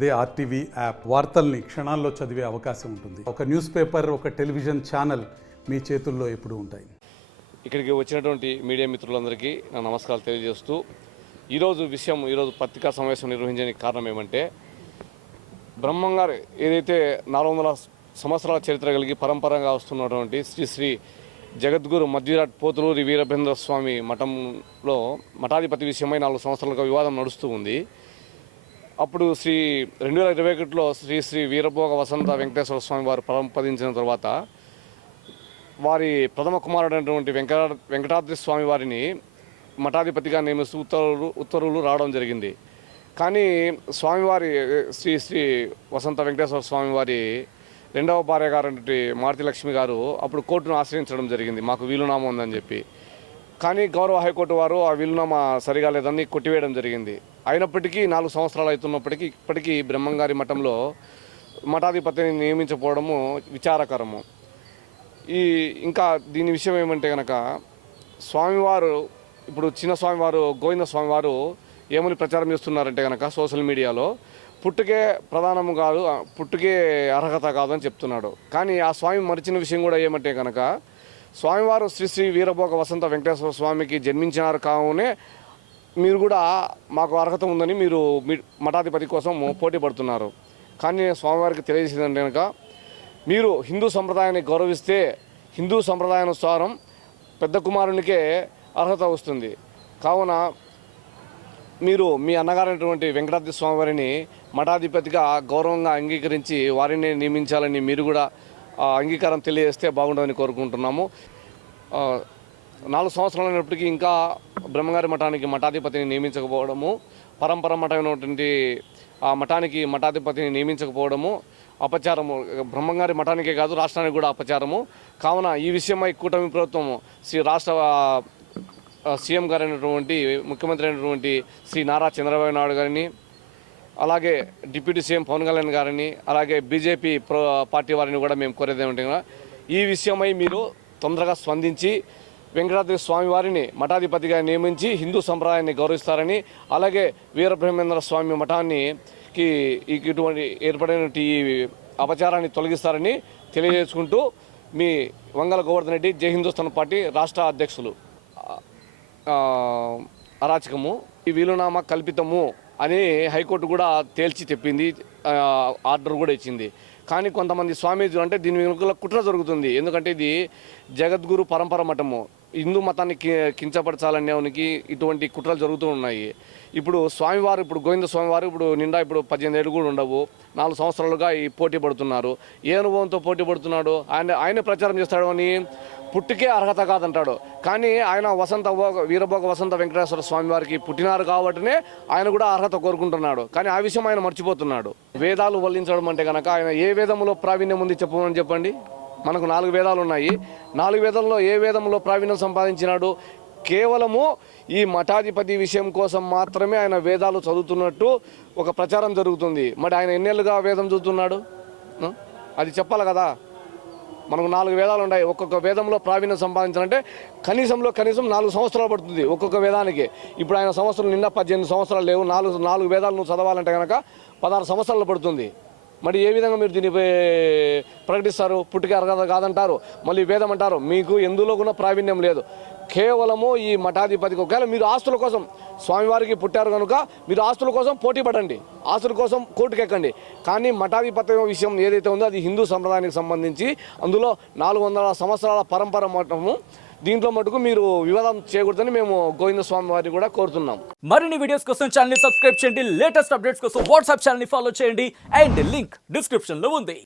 అదే RTV app వార్తల్ని క్షణాల్లో చదివే అవకాశం ఉంటుంది. ఒక న్యూస్ పేపర్, ఒక టెలివిజన్ ఛానల్ మీ చేతుల్లో ఎప్పుడూ ఉంటాయి. ఇక్కడికి వచ్చినటువంటి మీడియా మిత్రులందరికీ నా నమస్కారాలు తెలియజేస్తూ ఈరోజు పత్రికా సమావేశం నిర్వహించడానికి కారణం ఏమంటే, బ్రహ్మంగారు ఏదైతే 400 సంవత్సరాల చరిత్ర కలిగి పరంపరంగా వస్తున్నటువంటి శ్రీ జగద్గురు మధ్విరాట్ పోతులూరి వీరభద్ర స్వామి మఠంలో మఠాధిపతి విషయమై 4 సంవత్సరాలుగా వివాదం నడుస్తూ ఉంది. అప్పుడు 2021లో శ్రీ వీరభోగ వసంత వెంకటేశ్వర స్వామి వారు పరంపదించిన తర్వాత వారి ప్రథమ కుమారుడైనటువంటి వెంకటాద్రి స్వామి వారిని మఠాధిపతిగా నియమిస్తూ ఉత్తర్వులు రావడం జరిగింది. కానీ స్వామివారి శ్రీ వసంత వెంకటేశ్వర స్వామి వారి రెండవ భార్య గారు మారుతి లక్ష్మి గారు అప్పుడు కోర్టును ఆశ్రయించడం జరిగింది, మాకు వీలునామా ఉందని చెప్పి. కానీ గౌరవ హైకోర్టు వారు ఆ వీలునామా సరిగా లేదని కొట్టివేయడం జరిగింది. అయినప్పటికీ 4 సంవత్సరాలు అవుతున్నప్పటికీ ఇప్పటికీ బ్రహ్మంగారి మఠంలో మఠాధిపతిని నియమించకపోవడము విచారకరము. ఇంకా దీని విషయం ఏమంటే కనుక, స్వామివారు ఇప్పుడు చిన్న స్వామివారు గోవింద స్వామివారు ఏమని ప్రచారం చేస్తున్నారంటే కనుక సోషల్ మీడియాలో పుట్టుకే ప్రధానము కాదు, పుట్టుకే అర్హత కాదు అని చెప్తున్నాడు. కానీ ఆ స్వామి మరిచిన విషయం కూడా ఏమంటే కనుక, స్వామివారు శ్రీ వీరభోగ వసంత వెంకటేశ్వర స్వామికి జన్మించినారు కావునే మీరు కూడా మాకు అర్హత ఉందని మీరు మఠాధిపతి కోసం పోటీ పడుతున్నారు. కానీ స్వామివారికి తెలియజేసిందంటే కనుక, మీరు హిందూ సంప్రదాయాన్ని గౌరవిస్తే హిందూ సంప్రదాయానుసారం పెద్ద కుమారునికే అర్హత వస్తుంది. కావున మీరు మీ అన్నగారైనటువంటి వెంకటాద్రి స్వామి వారిని మఠాధిపతిగా గౌరవంగా అంగీకరించి వారిని నియమించాలని మీరు కూడా అంగీకారం తెలియజేస్తే బాగుంటుందని కోరుకుంటున్నాము. 4 సంవత్సరాలు అయినప్పటికీ ఇంకా బ్రహ్మంగారి మఠానికి మఠాధిపతిని నియమించకపోవడము, పరంపర మఠమైనటువంటి ఆ మఠానికి మఠాధిపతిని నియమించకపోవడము అపచారము. బ్రహ్మంగారి మఠానికే కాదు, రాష్ట్రానికి కూడా అపచారము. కావున ఈ విషయమై కూటమి ప్రభుత్వము రాష్ట్ర సీఎం గారైనటువంటి ముఖ్యమంత్రి అయినటువంటి శ్రీ నారా చంద్రబాబు నాయుడు గారిని, అలాగే డిప్యూటీ సీఎం పవన్ కళ్యాణ్ గారిని, అలాగే బీజేపీ పార్టీ వారిని కూడా మేము కోరేది ఏమంటే, ఈ విషయమై మీరు తొందరగా స్పందించి వెంకటాద్రి స్వామి వారిని మఠాధిపతిగా నియమించి హిందూ సంప్రదాయాన్ని గౌరవిస్తారని, అలాగే వీరబ్రహ్మేంద్ర స్వామి మఠానికి ఇటువంటి ఏర్పడినటువంటి ఈ అపచారాన్ని తొలగిస్తారని తెలియజేసుకుంటూ మీ వంగల గోవర్ధన్ రెడ్డి, జై హిందుస్థాన్ పార్టీ రాష్ట్ర అధ్యక్షులు. అరాచకము, ఈ వీలునామా కల్పితము అని హైకోర్టు కూడా తేల్చి చెప్పింది, ఆర్డర్ కూడా ఇచ్చింది. కానీ కొంతమంది స్వామీజులు అంటే దీని వెనుక కుట్ర జరుగుతుంది. ఎందుకంటే ఇది జగద్గురు పరంపర మఠము, హిందూ మతాన్ని కించపరచాలనేవానికి ఇటువంటి కుట్రలు జరుగుతూ ఉన్నాయి. ఇప్పుడు స్వామివారు, ఇప్పుడు గోవింద స్వామివారు ఇప్పుడు 18 ఏళ్ళు కూడా ఉండవు, 4 సంవత్సరాలుగా ఈ పోటీ పడుతున్నారు. ఏ అనుభవంతో పోటీ పడుతున్నాడు? ఆయన ప్రచారం చేస్తాడు అని పుట్టుకే అర్హత కాదంటాడు. కానీ ఆయన వీరభోగ వసంత వెంకటేశ్వర స్వామి వారికి పుట్టినారు కాబట్టినే ఆయన కూడా అర్హత కోరుకుంటున్నాడు. కానీ ఆ విషయం ఆయన మర్చిపోతున్నాడు. వేదాలు వల్లించడం అంటే కనుక ఆయన ఏ వేదంలో ప్రావీణ్యం ఉంది చెప్పమని చెప్పండి. మనకు 4 వేదాలు ఉన్నాయి. 4 వేదంలో ఏ వేదంలో ప్రావీణ్యం సంపాదించినాడు? కేవలము ఈ మఠాధిపతి విషయం కోసం మాత్రమే ఆయన వేదాలు చదువుతున్నట్టు ఒక ప్రచారం జరుగుతుంది. మరి ఆయన ఎన్నేళ్ళుగా వేదం చదువుతున్నాడు? అది చెప్పాలి కదా. మనకు 4 వేదాలు ఉన్నాయి. ఒక్కొక్క వేదంలో ప్రావీణ్యం సంపాదించాలంటే కనీసం 4 సంవత్సరాలు పడుతుంది ఒక్కొక్క వేదానికి. ఇప్పుడు ఆయన సంవత్సరం నిండా 18 సంవత్సరాలు లేవు. 4 వేదాలు నువ్వు చదవాలంటే కనుక 16 సంవత్సరాలు పడుతుంది. మరి ఏ విధంగా మీరు దీన్ని ప్రకటిస్తారు? పుట్టుక అర్హత కాదంటారు, మళ్ళీ వేదం అంటారు. మీకు ఎందులో కూడా ప్రావీణ్యం లేదు. కేవలము ఈ మఠాధిపతికి ఒకవేళ మీరు ఆస్తుల కోసం స్వామివారికి పుట్టారు కనుక మీరు ఆస్తుల కోసం పోటీ పడండి, ఆస్తుల కోసం కోర్టుకు ఎక్కండి. కానీ మఠాధిపతి విషయం ఏదైతే ఉందో అది హిందూ సంప్రదాయానికి సంబంధించి, అందులో 400 సంవత్సరాల పరంపర మఠము. దీంట్లో మటుకు మీరు వివాదం చేయకూడదని మేము గోవింద స్వామి వారిని కూడా కోరుతున్నాం. మరిన్ని వీడియోస్ కోసం ఛానల్ ని సబ్స్క్రైబ్ చేయండి, లేటెస్ట్ అప్డేట్స్ కోసం వాట్సాప్ ఛానల్ ని ఫాలో చేయండి, అండ్ లింక్ డిస్క్రిప్షన్ లో ఉంది.